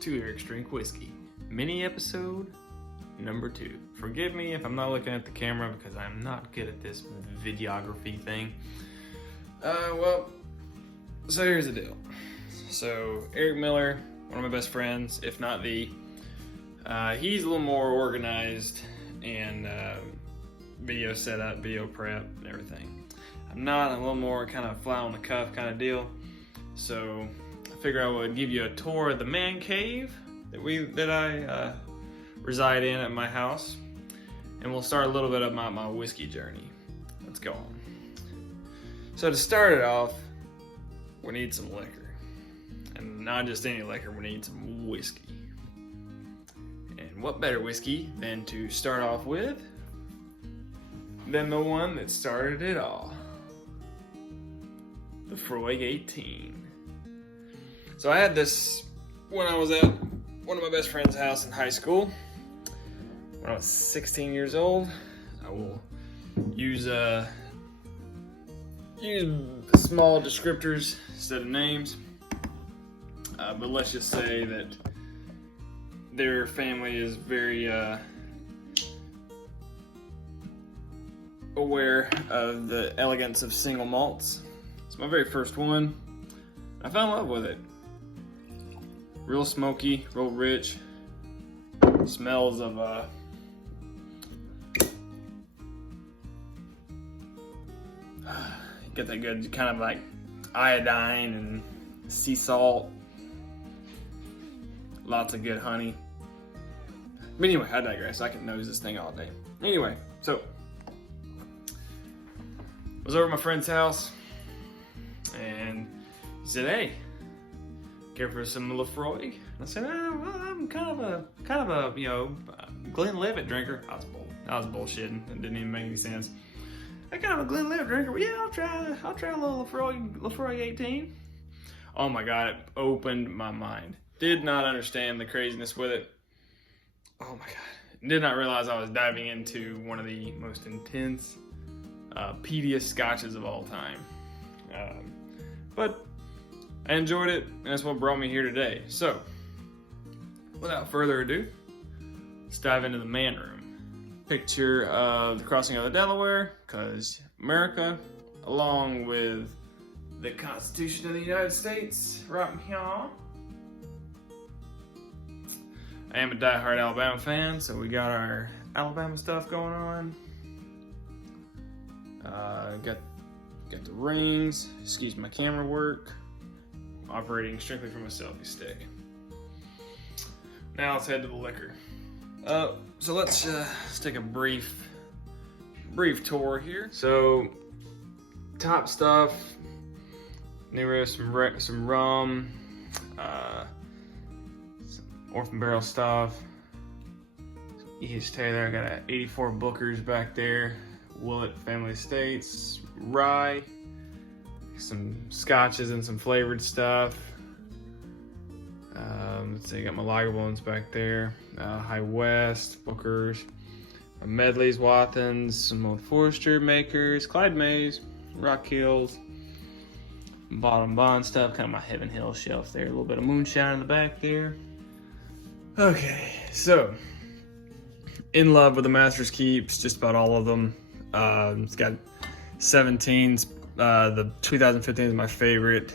to Eric's Drink Whiskey, mini episode number 2. Forgive me if I'm not looking at the camera because I'm not good at this videography thing. So here's the deal. So Eric Miller, one of my best friends, if not the, he's a little more organized and video setup, video prep, and everything. I'm not. I'm a little more kind of fly on the cuff kind of deal. So I figured I would give you a tour of the man cave that I reside in at my house, and we'll start a little bit of my whiskey journey. Let's go on. So to start it off, we need some liquor, and not just any liquor. We need some whiskey. And what better whiskey than to start off with than the one that started it all, the Laphroaig 18. So I had this when I was at one of my best friend's house in high school. When I was 16 years old, I will use small descriptors instead of names. But let's just say that their family is very aware of the elegance of single malts. It's my very first one. I fell in love with it. Real smoky, real rich. Smells of get that good kind of like iodine and sea salt. Lots of good honey. But anyway, I digress. I can nose this thing all day. Anyway, so I was over at my friend's house, and he said, "Hey, care for some Laphroaig?" I said, "Oh, well, I'm kind of a Glenlivet drinker." I was bullshitting. It didn't even make any sense. I'm kind of a Glenlivet drinker. Well, yeah, I'll try a little Laphroaig 18. Oh my God, it opened my mind. Did not understand the craziness with it. Oh my God. Did not realize I was diving into one of the most intense, peatiest scotches of all time. But I enjoyed it, and that's what brought me here today. So, without further ado, let's dive into the man room. Picture of the crossing of the Delaware, because America, along with the Constitution of the United States, right here. I am a diehard Alabama fan, so we got our Alabama stuff going on. Got the rings. Excuse my camera work. I'm operating strictly from a selfie stick. Now let's head to the liquor. So let's take a brief tour here. So top stuff. Nero, some rum. Orphan barrel stuff. East Taylor, I got a 84 Bookers back there. Willett Family Estates, rye, some scotches and some flavored stuff. Let's see, I got my lager ones back there. High West, Bookers, Medleys, Wathans, some Old Forester makers, Clyde Mays, Rock Hills, Bottom Bond stuff, kind of my Heaven Hill shelf there. A little bit of moonshine in the back there. Okay, so in love with the Master's Keeps, just about all of them. It's got 17s. The 2015 is my favorite.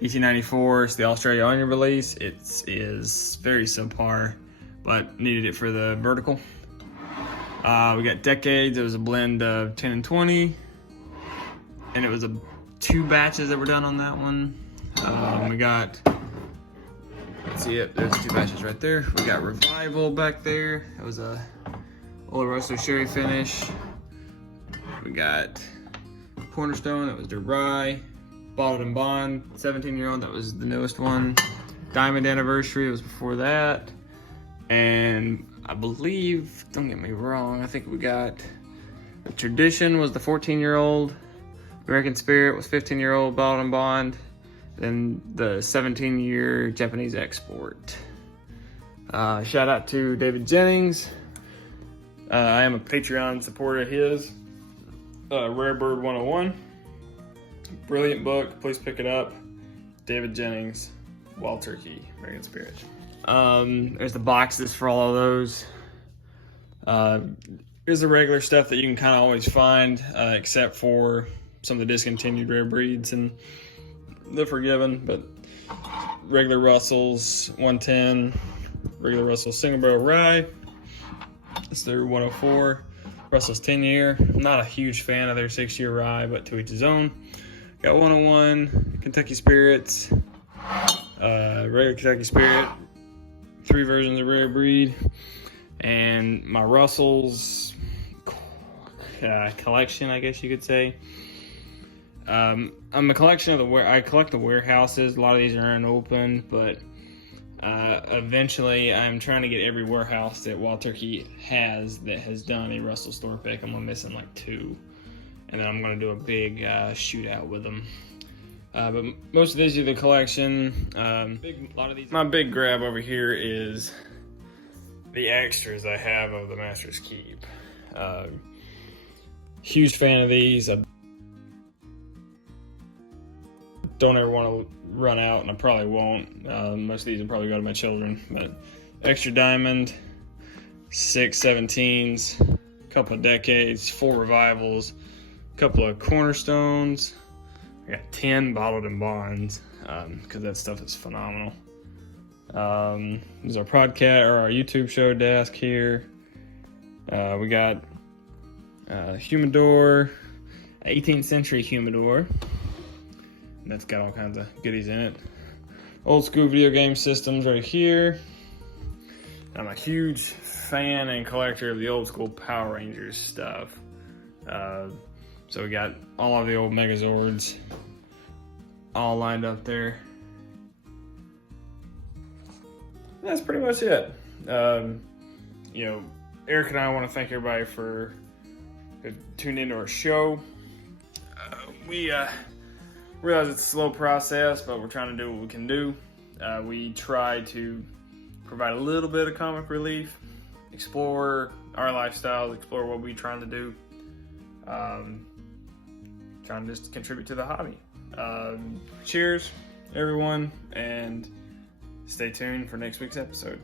1894 is the Australia Onion release. It is very subpar, but needed it for the vertical. We got Decades. It was a blend of 10 and 20, and it was 2 batches that were done on that one. We got. See it, there's 2 batches right there. We got Revival back there. It was a Oloroso sherry finish. We got Cornerstone, that was the rye. Bottled and Bond, 17-year-old, that was the newest one. Diamond Anniversary was before that. And I believe, don't get me wrong, I think we got Tradition was the 14-year-old. American Spirit was 15-year-old Bottled and Bond. Then the 17-year Japanese export. Shout out to David Jennings. I am a Patreon supporter of his. Rare Bird 101. Brilliant book. Please pick it up. David Jennings, Wild Turkey, American Spirit. There's the boxes for all of those. There's the regular stuff that you can kind of always find, except for some of the discontinued rare breeds, and they're forgiven. But regular Russells 110, regular Russell's single barrel rye. It's their 104. Russell's 10-year. I'm not a huge fan of their 6-year rye, but to each his own. Got 101 Kentucky Spirits, regular Kentucky Spirit, 3 versions of rare breed, and my Russell's collection, I guess you could say. I'm a collection of I collect the warehouses. A lot of these are unopened, but eventually I'm trying to get every warehouse that Wild Turkey has that has done a Russell store pick. I'm missing like 2, and then I'm gonna do a big shootout with them. But most of these are the collection. My big grab over here is the extras I have of the Master's Keep. Huge fan of these. I don't ever want to run out, and I probably won't. Most of these will probably go to my children. But extra diamond, 6 17s, a couple of decades, 4 revivals, a couple of cornerstones. I got 10 bottled in bonds, because that stuff is phenomenal. There's our podcast or our YouTube show desk here. We got humidor, 18th century humidor. That's got all kinds of goodies in it. Old school video game systems right here. I'm a huge fan and collector of the old school Power Rangers stuff. So we got all of the old Megazords all lined up there. That's pretty much it. Eric and I want to thank everybody for tuning into our show. We realize it's a slow process, but we're trying to do what we can do. We try to provide a little bit of comic relief, explore our lifestyles, explore what we're trying to do. Trying to just contribute to the hobby. Cheers, everyone, and stay tuned for next week's episode.